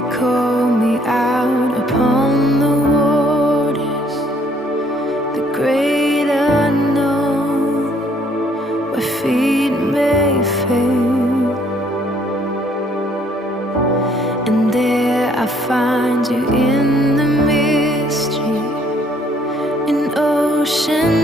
You call me out upon the waters, the great unknown, where feet may fail. And there I find you in the mystery, in ocean